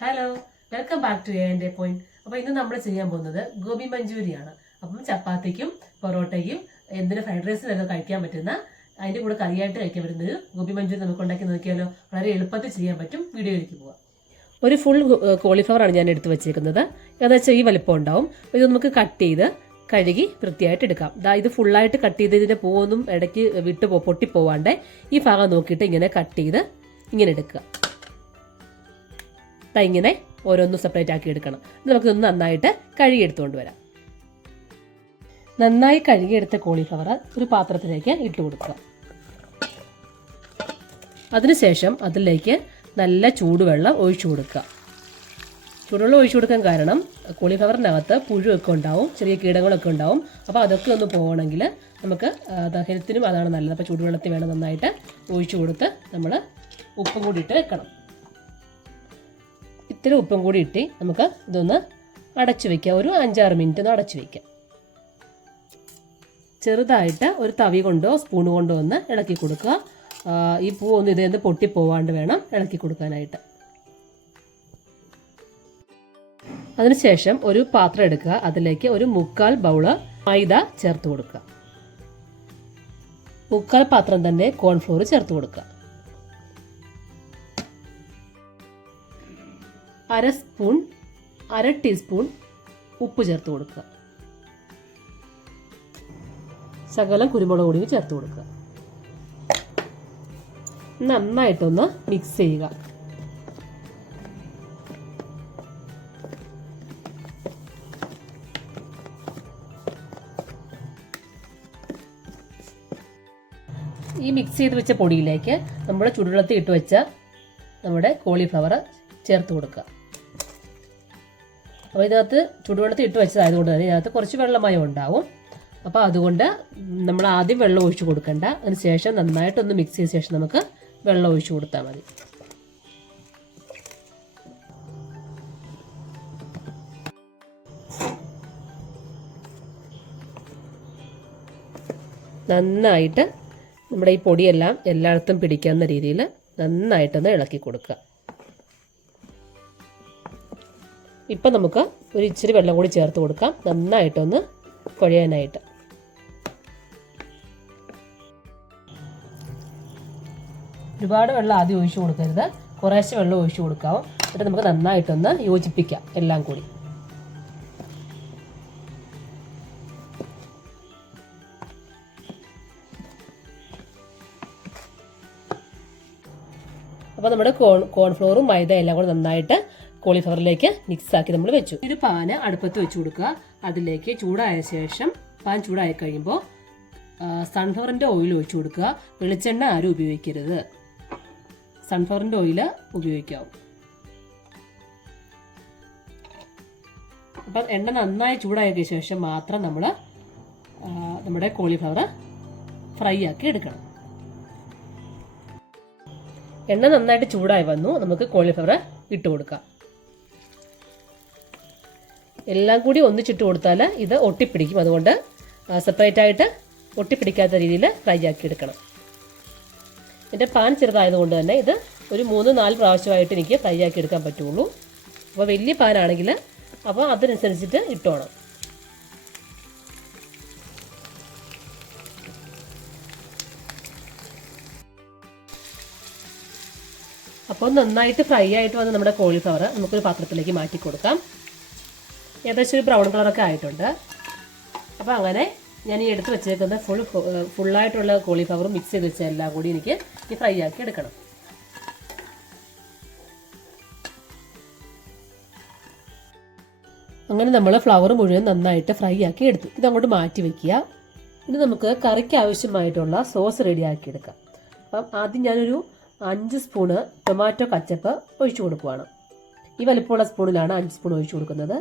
Hello, welcome back to എന്റെ point. അപ്പോൾ ഇന്ന് നമ്മൾ ചെയ്യാൻ പോകുന്നത് ഗോബി മഞ്ചൂരിയാണ്. അപ്പം ചപ്പാത്തിക്കും പൊറോട്ടയ്ക്കും എന്തിനും ഫ്രൈഡ് റൈസിനൊക്കെ കഴിക്കാൻ പറ്റുന്ന, അതിൻ്റെ കൂടെ കറിയായിട്ട് കഴിക്കാൻ പറ്റുന്ന ഒരു ഗോബി മഞ്ചൂരി നമുക്ക് ഉണ്ടാക്കി നോക്കിയാലോ. വളരെ എളുപ്പത്തിൽ ചെയ്യാൻ പറ്റും. വീഡിയോയിലേക്ക് പോവാം. ഒരു ഫുൾ കോളിഫ്ലവറാണ് ഞാൻ എടുത്ത് വെച്ചേക്കുന്നത്. ഏകദേശം ഈ വലിപ്പം ഉണ്ടാവും. ഇത് നമുക്ക് കട്ട് ചെയ്ത് കഴുകി വൃത്തിയായിട്ട് എടുക്കാം. ഇത് ഫുള്ളായിട്ട് കട്ട് ചെയ്ത് ഇതിൻ്റെ പൂവൊന്നും ഇടയ്ക്ക് പൊട്ടിപ്പോവാണ്ട് ഈ ഭാഗം നോക്കിയിട്ട് ഇങ്ങനെ കട്ട് ചെയ്ത് ഇങ്ങനെ എടുക്കുക. ഇങ്ങനെ ഓരോന്നും സെപ്പറേറ്റ് ആക്കി എടുക്കണം. നമുക്കിതൊന്ന് നന്നായിട്ട് കഴുകിയെടുത്തുകൊണ്ട് വരാം. നന്നായി കഴുകിയെടുത്ത കോളിഫ്ലവർ ഒരു പാത്രത്തിലേക്ക് ഇട്ട് കൊടുക്കുക. അതിനുശേഷം അതിലേക്ക് നല്ല ചൂടുവെള്ളം ഒഴിച്ചു കൊടുക്കുക. ചൂടുവെള്ളം ഒഴിച്ചു കൊടുക്കാൻ കാരണം കോളിഫ്ലവറിനകത്ത് പുഴുവൊക്കെ ഉണ്ടാവും, ചെറിയ കീടങ്ങളൊക്കെ ഉണ്ടാവും. അപ്പോൾ അതൊക്കെ ഒന്ന് പോകണമെങ്കിൽ നമുക്ക് ഹെൽത്തിനും അതാണ് നല്ലത്. അപ്പോൾ ചൂടുവെള്ളത്തിൽ വേണം നന്നായിട്ട് ഒഴിച്ചു കൊടുത്ത് നമ്മൾ ഉപ്പും കൂടി ഇട്ട് വെക്കണം. ഇത്തിരി ഉപ്പും കൂടി ഇട്ട് നമുക്ക് ഇതൊന്ന് അടച്ചു വയ്ക്കാം. ഒരു 5-6 മിനിറ്റ് ഒന്ന് അടച്ചു വയ്ക്കാം. ചെറുതായിട്ട് ഒരു തവി കൊണ്ടോ സ്പൂൺ കൊണ്ടോ ഒന്ന് ഇളക്കി കൊടുക്കുക. ഈ പൂ ഒന്ന് ഇതേന്ന് പൊട്ടിപ്പോവാണ്ട് വേണം ഇളക്കി കൊടുക്കാനായിട്ട്. അതിനുശേഷം ഒരു പാത്രം എടുക്കുക. അതിലേക്ക് ഒരു 1/4 ബൗള് മൈദ ചേർത്ത് കൊടുക്കുക. 1/4 പാത്രം തന്നെ കോൺഫ്ലോർ ചേർത്ത് കൊടുക്കുക. 1/2 ടീസ്പൂൺ ഉപ്പ് ചേർത്ത് കൊടുക്കുക. ശകലം കുരുമുളക് പൊടി ചേർത്ത് കൊടുക്കുക. നന്നായിട്ടൊന്ന് മിക്സ് ചെയ്യുക. ഈ മിക്സ് ചെയ്ത് വെച്ച പൊടിയിലേക്ക് നമ്മുടെ ചുടുവെള്ളത്തിൽ ഇട്ട് വെച്ച നമ്മുടെ കോളിഫ്ലവർ ചേർത്ത് കൊടുക്കുക. അപ്പോൾ ഇതിനകത്ത് ചുടുവെള്ളത്തിൽ ഇട്ട് വെച്ചതായതുകൊണ്ട് തന്നെ ഇതിനകത്ത് കുറച്ച് വെള്ളമയം ഉണ്ടാവും. അപ്പോൾ അതുകൊണ്ട് നമ്മൾ ആദ്യം വെള്ളം ഒഴിച്ചു കൊടുക്കണ്ട. അതിന് ശേഷം നന്നായിട്ടൊന്ന് മിക്സ് ചെയ്ത ശേഷം നമുക്ക് വെള്ളം ഒഴിച്ചു കൊടുത്താൽ മതി. നന്നായിട്ട് നമ്മുടെ ഈ പൊടിയെല്ലാം എല്ലായിടത്തും പിടിക്കാവുന്ന രീതിയിൽ നന്നായിട്ടൊന്ന് ഇളക്കി കൊടുക്കുക. ഇപ്പം നമുക്ക് ഒരു ഇച്ചിരി വെള്ളം കൂടി ചേർത്ത് കൊടുക്കാം, നന്നായിട്ടൊന്ന് കുഴയാനായിട്ട്. ഒരുപാട് വെള്ളം ആദ്യം ഒഴിച്ചു കൊടുക്കരുത്, കുറേശ്ശെ വെള്ളം ഒഴിച്ചു കൊടുക്കാവും. എന്നിട്ട് നമുക്ക് നന്നായിട്ടൊന്ന് യോജിപ്പിക്കാം എല്ലാം കൂടി. അപ്പോൾ നമ്മുടെ കോൺഫ്ലോറും മൈദ എല്ലാം കൂടെ നന്നായിട്ട് കോളിഫ്ലവറിലേക്ക് മിക്സ് ആക്കി നമ്മൾ വെച്ചു. ഒരു പാന് അടുപ്പത്ത് വെച്ച് കൊടുക്കുക. അതിലേക്ക് ചൂടായ ശേഷം പാൻ ചൂടായി കഴിയുമ്പോൾ സൺഫ്ലവറിൻ്റെ ഓയിൽ ഒഴിച്ചു കൊടുക്കുക. വെളിച്ചെണ്ണ ആരും ഉപയോഗിക്കരുത്, സൺഫ്ലവറിൻ്റെ ഓയിൽ ഉപയോഗിക്കാവും. അപ്പം എണ്ണ നന്നായി ചൂടായതിനു ശേഷം മാത്രം നമ്മൾ നമ്മുടെ കോളിഫ്ലവർ ഫ്രൈ ആക്കി എടുക്കണം. എണ്ണ നന്നായിട്ട് ചൂടായി വന്നു, നമുക്ക് കോളിഫ്ലവർ ഇട്ട് കൊടുക്കാം. എല്ലാം കൂടി ഒന്നിച്ചിട്ട് കൊടുത്താൽ ഇത് ഒട്ടിപ്പിടിക്കും. അതുകൊണ്ട് സെപ്പറേറ്റ് ആയിട്ട് ഒട്ടിപ്പിടിക്കാത്ത രീതിയിൽ ഫ്രൈ ആക്കി എടുക്കണം. എൻ്റെ പാൻ ചെറുതായതുകൊണ്ട് തന്നെ ഇത് ഒരു 3-4 പ്രാവശ്യമായിട്ട് എനിക്ക് ഫ്രൈ ആക്കി എടുക്കാൻ പറ്റുള്ളൂ. അപ്പോൾ വലിയ പാനാണെങ്കിൽ അപ്പോൾ അതിനനുസരിച്ചിട്ട് ഇട്ടോണം. അപ്പോൾ നന്നായിട്ട് ഫ്രൈ ആയിട്ട് വന്ന് നമ്മുടെ കോളിഫ്ലവർ നമുക്കൊരു പാത്രത്തിലേക്ക് മാറ്റി കൊടുക്കാം. ഏകദേശം ഒരു ബ്രൗൺ കളറൊക്കെ ആയിട്ടുണ്ട്. അപ്പോൾ അങ്ങനെ ഞാൻ ഈ എടുത്ത് വെച്ചേക്കുന്ന ഫുള്ളായിട്ടുള്ള കോളിഫ്ലവർ മിക്സ് ചെയ്ത് വെച്ച എല്ലാം കൂടി എനിക്ക് ഈ ഫ്രൈ ആക്കി എടുക്കണം. അങ്ങനെ നമ്മൾ ഫ്ലവർ മുഴുവൻ നന്നായിട്ട് ഫ്രൈ ആക്കി എടുത്തു. ഇതങ്ങോട്ട് മാറ്റി വെക്കുക. ഇനി നമുക്ക് കറിക്ക് ആവശ്യമായിട്ടുള്ള സോസ് റെഡിയാക്കി എടുക്കാം. അപ്പം ആദ്യം ഞാനൊരു 5 സ്പൂണ് ടൊമാറ്റോ കച്ചപ്പ് ഒഴിച്ചു കൊടുക്കുകയാണ്. ഈ വലിപ്പമുള്ള സ്പൂണിലാണ് 5 സ്പൂൺ ഒഴിച്ചു കൊടുക്കുന്നത്.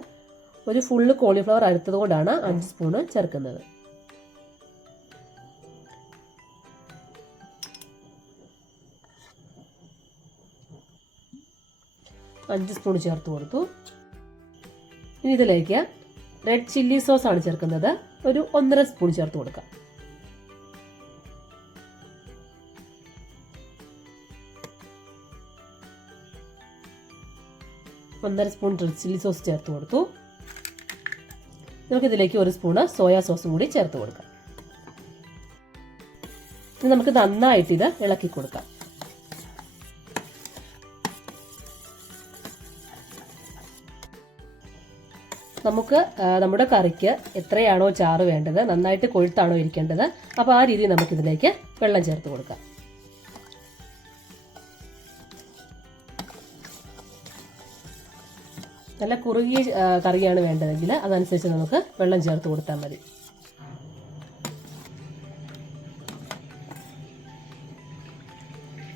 ഒരു ഫുള്ള് കോളിഫ്ലവർ അറുത്തത് കൊണ്ടാണ് 5 സ്പൂണ് ചേർക്കുന്നത്. അഞ്ച് സ്പൂൺ ചേർത്ത് കൊടുത്തു. ഇനി ഇതിലേക്ക് റെഡ് ചില്ലി സോസ് ആണ് ചേർക്കുന്നത്. ഒരു 1.5 സ്പൂൺ ചേർത്ത് കൊടുക്കാം. 1.5 സ്പൂൺ റെഡ് ചില്ലി സോസ് ചേർത്ത് കൊടുത്തു. നമുക്കിതിലേക്ക് 1 സ്പൂണ് സോയാ സോസും കൂടി ചേർത്ത് കൊടുക്കാം. ഇനി നമുക്ക് നന്നായിട്ട് ഇത് ഇളക്കി കൊടുക്കാം. നമുക്ക് നമ്മുടെ കറിക്ക് എത്രയാണോ ചാറ് വേണ്ടത്, നന്നായിട്ട് കൊഴുത്താണോ ഇരിക്കേണ്ടത്, അപ്പോൾ ആ രീതിയിൽ നമുക്കിതിലേക്ക് വെള്ളം ചേർത്ത് കൊടുക്കാം. നല്ല കുറുകിയ കറിയാണ് വേണ്ടതെങ്കിൽ അതനുസരിച്ച് നമുക്ക് വെള്ളം ചേർത്ത് കൊടുത്താൽ മതി.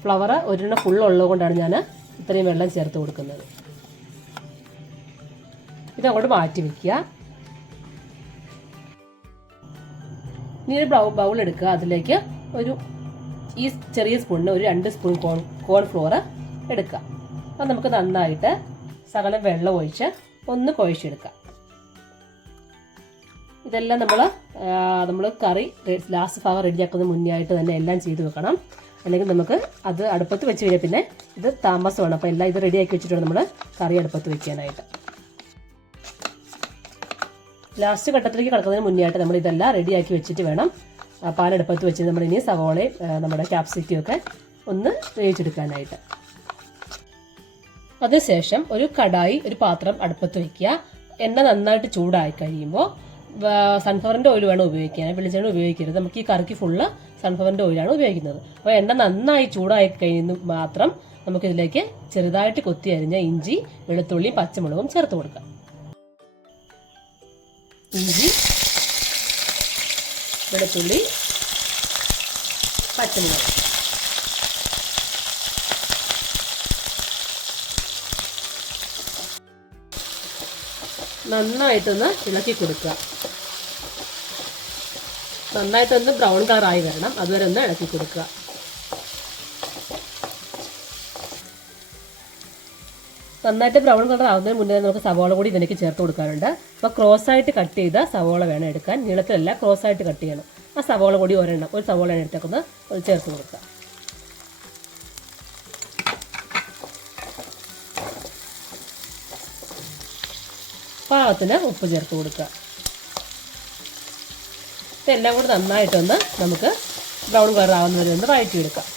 ഫ്ലവർ ഒരെണ്ണ ഫുള്ളുള്ളത് കൊണ്ടാണ് ഞാൻ ഇത്രയും വെള്ളം ചേർത്ത് കൊടുക്കുന്നത്. ഇതങ്ങോട്ട് മാറ്റി വെക്കുക. ഇനി ഒരു ബൗൾ എടുക്കുക. അതിലേക്ക് ഈ ചെറിയ സ്പൂണിന് ഒരു 2 സ്പൂൺ കോൺഫ്ലോർ എടുക്കുക. അത് നമുക്ക് നന്നായിട്ട് ശകലം വെള്ളം ഒഴിച്ച് ഒന്ന് കുഴച്ചെടുക്കാം. ഇതെല്ലാം നമ്മൾ കറി ലാസ്റ്റ് ഭാഗം റെഡിയാക്കുന്ന മുന്നേ ആയിട്ട് തന്നെ എല്ലാം ചെയ്ത് വെക്കണം. അല്ലെങ്കിൽ നമുക്ക് അത് അടുപ്പത്ത് വെച്ച് കഴിഞ്ഞാൽ പിന്നെ ഇത് താമസമാണ്. അപ്പോൾ എല്ലാം ഇത് റെഡിയാക്കി വെച്ചിട്ടുണ്ട് നമ്മൾ കറി അടുപ്പത്ത് വെക്കാനായിട്ട്. ലാസ്റ്റ് ഘട്ടത്തിലേക്ക് കിടക്കുന്നതിന് മുന്നേ ആയിട്ട് നമ്മൾ ഇതെല്ലാം റെഡിയാക്കി വെച്ചിട്ട് വേണം പാലെടുപ്പത്ത് വെച്ച് നമ്മൾ ഇനി സവോളയും നമ്മുടെ ക്യാപ്സിക്കും ഒക്കെ ഒന്ന് വേവിച്ചെടുക്കാനായിട്ട്. അതിനുശേഷം ഒരു കടായി, ഒരു പാത്രം അടുപ്പത്ത് വയ്ക്കുക. എണ്ണ നന്നായിട്ട് ചൂടായി കഴിയുമ്പോൾ സൺഫ്ലവറിൻ്റെ ഓയിൽ വേണം ഉപയോഗിക്കാൻ, വെളിച്ചെണ്ണ ഉപയോഗിക്കരുത്. നമുക്ക് ഈ കറിക്ക് ഫുള്ള് സൺഫ്ലവറിൻ്റെ ഓയിലാണ് ഉപയോഗിക്കുന്നത്. അപ്പോൾ എണ്ണ നന്നായി ചൂടായി കഴിയുമ്പോൾ മാത്രം നമുക്കിതിലേക്ക് ചെറുതായിട്ട് കൊത്തി അരിഞ്ഞ ഇഞ്ചി, വെളുത്തുള്ളി, പച്ചമുളകും ചേർത്ത് കൊടുക്കാം. ഇഞ്ചി, വെളുത്തുള്ളി, പച്ചമുളക് നന്നായിട്ടൊന്ന് ഇളക്കി കൊടുക്കുക. നന്നായിട്ടൊന്ന് ബ്രൗൺ കളറായി വരണം, അതുവരെ ഒന്ന് ഇളക്കി കൊടുക്കുക. നന്നായിട്ട് ബ്രൗൺ കളർ ആവുന്നതിന് മുന്നേ നമുക്ക് സവോള കൂടി ഇതിലേക്ക് ചേർത്ത് കൊടുക്കാറുണ്ട്. അപ്പോൾ ക്രോസായിട്ട് കട്ട് ചെയ്ത സവോള വേണം എടുക്കാൻ, നീളത്തിലല്ല ക്രോസായിട്ട് കട്ട് ചെയ്യണം. ആ സവോള കൂടി ഒരു സവോളയാണ് എടുത്തേക്കുന്നത്, അത് ചേർത്ത് കൊടുക്കുക. പാകത്തിന് ഉപ്പ് ചേർത്ത് കൊടുക്കുക. ഇതെല്ലാം കൂടി നന്നായിട്ടൊന്ന് നമുക്ക് ബ്രൗൺ കളർ ആവുന്നവരെ ഒന്ന് വഴറ്റിയെടുക്കാം.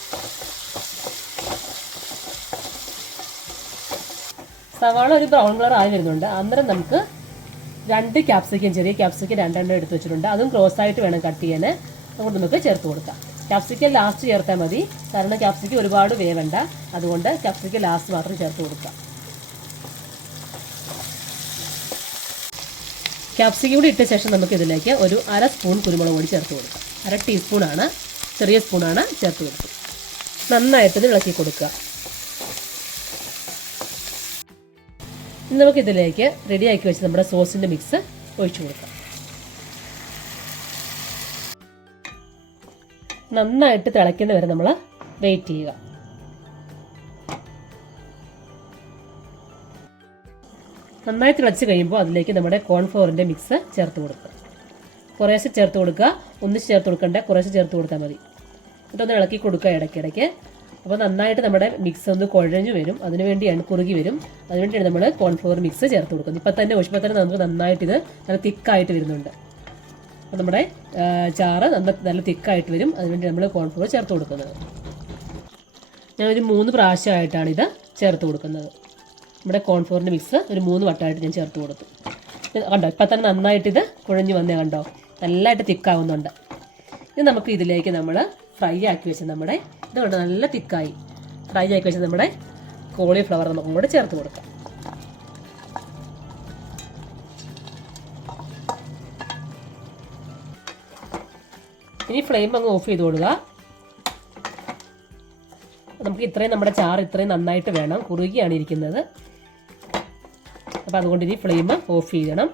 സവാള ഒരു ബ്രൗൺ കളർ ആയി വരുന്നുണ്ട്. അന്നേരം നമുക്ക് 2 ക്യാപ്സിക്കം, ചെറിയ ക്യാപ്സിക്കം 2 എടുത്ത് വെച്ചിട്ടുണ്ട്. അതും ക്രോസ് ആയിട്ട് വേണം കട്ട് ചെയ്യാൻ. അതുകൊണ്ട് നമുക്ക് ചേർത്ത് കൊടുക്കാം. ക്യാപ്സിക്കം ലാസ്റ്റ് ചേർത്താൽ മതി, കാരണം ക്യാപ്സിക്കം ഒരുപാട് വേവണ്ട. അതുകൊണ്ട് ക്യാപ്സിക്കം ലാസ്റ്റ് മാത്രം ചേർത്ത് കൊടുക്കാം. ക്യാപ്സിക്കം കൂടി ഇട്ട ശേഷം നമുക്ക് ഇതിലേക്ക് ഒരു 1/2 സ്പൂൺ കുരുമുളക് പൊടി ചേർത്ത് കൊടുക്കാം. 1/2 ടീസ്പൂണാണ്, ചെറിയ സ്പൂണാണ് ചേർത്ത് കൊടുക്കുക. നന്നായിട്ട് ഇളക്കി കൊടുക്കുക. ഇനി നമുക്കിതിലേക്ക് റെഡിയാക്കി വെച്ച് നമ്മുടെ സോസിൻ്റെ മിക്സ് ഒഴിച്ചു കൊടുക്കാം. നന്നായിട്ട് തിളയ്ക്കുന്ന വരെ നമ്മൾ വെയിറ്റ് ചെയ്യുക. നന്നായി തിളച്ച് കഴിയുമ്പോൾ അതിലേക്ക് നമ്മുടെ കോൺഫ്ലവറിൻ്റെ മിക്സ് ചേർത്ത് കൊടുക്കുക. കുറേശ്ശെ ചേർത്ത് കൊടുക്കുക, ഒന്നിച്ച് ചേർത്ത് കൊടുക്കണ്ട, കുറേശ്ശെ ചേർത്ത് കൊടുത്താൽ മതി. എന്നിട്ടൊന്ന് ഇളക്കി കൊടുക്കുക ഇടയ്ക്കിടയ്ക്ക്. അപ്പോൾ നന്നായിട്ട് നമ്മുടെ മിക്സ് ഒന്ന് കുഴഞ്ഞു വരും, അതിനുവേണ്ടിയാണ് കുറുകി വരും. അതിനുവേണ്ടിയാണ് നമ്മൾ കോൺഫ്ലവർ മിക്സ് ചേർത്ത് കൊടുക്കുന്നത്. ഇപ്പം തന്നെ ഒഴിച്ചപ്പോൾ തന്നെ നമുക്ക് നന്നായിട്ട് ഇത് നല്ല തിക്കായിട്ട് വരുന്നുണ്ട്. അപ്പോൾ നമ്മുടെ ചാറ് നല്ല തിക്കായിട്ട് വരും, അതിനുവേണ്ടി നമ്മൾ കോൺഫ്ലവർ ചേർത്ത് കൊടുക്കുന്നത്. ഞാനൊരു 3 പ്രാവശ്യമായിട്ടാണ് ഇത് ചേർത്ത് കൊടുക്കുന്നത്. നമ്മുടെ കോൺഫ്ലവറിൻ്റെ മിക്സ് ഒരു 3 വട്ടമായിട്ട് ഞാൻ ചേർത്ത് കൊടുത്തു. കണ്ടോ, ഇപ്പം തന്നെ നന്നായിട്ട് ഇത് കുഴഞ്ഞു വന്നേ കണ്ടോ, നല്ലതായിട്ട് തിക്കാവുന്നുണ്ട്. ഇത് നമുക്ക് ഇതിലേക്ക് നമ്മൾ ഫ്രൈ ആക്കി വെച്ച് നമ്മുടെ ഇതുകൊണ്ട് നല്ല തിക്കായി ഫ്രൈ ആക്കി വെച്ച് നമ്മുടെ കോളിഫ്ലവർ നമുക്കും കൂടെ ചേർത്ത് കൊടുക്കാം. ഇനി ഫ്ലെയിം അങ്ങ് ഓഫ് ചെയ്ത് കൊടുക്കുക. നമുക്ക് ഇത്രയും നമ്മുടെ ചാറ് ഇത്രയും നന്നായിട്ട് വേണം, കുറുകിയാണ് ഇരിക്കുന്നത്. അപ്പോൾ അതുകൊണ്ട് ഇനി ഫ്ലെയിം ഓഫ് ചെയ്യണം.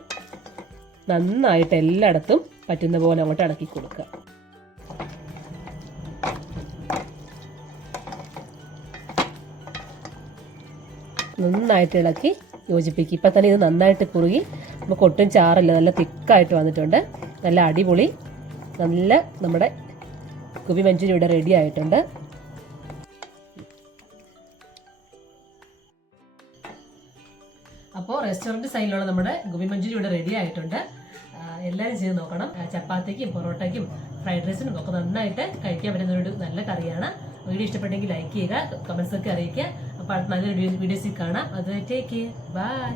നന്നായിട്ട് എല്ലായിടത്തും പറ്റുന്ന പോലെ അങ്ങോട്ട് ഇളക്കി കൊടുക്കുക. നന്നായിട്ട് ഇളക്കി യോജിപ്പിക്കുക. ഇപ്പം തന്നെ ഇത് നന്നായിട്ട് കുറുകി നമുക്ക് ഒട്ടും ചാറില്ല, നല്ല തിക്കായിട്ട് വന്നിട്ടുണ്ട്. നല്ല അടിപൊളി നല്ല നമ്മുടെ ഗോബി മഞ്ചൂരി ഇവിടെ റെഡി ആയിട്ടുണ്ട്. അപ്പോൾ റെസ്റ്റോറൻറ്റ് സൈഡിലുള്ള നമ്മുടെ ഗോബി മഞ്ചൂരി ഇവിടെ റെഡി ആയിട്ടുണ്ട്. എല്ലാവരും ചെയ്ത് നോക്കണം. ചപ്പാത്തിക്കും പൊറോട്ടയ്ക്കും ഫ്രൈഡ് റൈസിനും ഒക്കെ നന്നായിട്ട് കഴിക്കാൻ പറ്റുന്ന ഒരു നല്ല കറിയാണ്. വീഡിയോ ഇഷ്ടപ്പെട്ടെങ്കിൽ ലൈക്ക് ചെയ്യുക, കമൻസ് ഒക്കെ അറിയിക്കുക. അപ്പോൾ അടുത്ത നല്ലൊരു വീഡിയോസിൽ കാണാം. അത് ടേക്ക് കെയർ, ബൈ.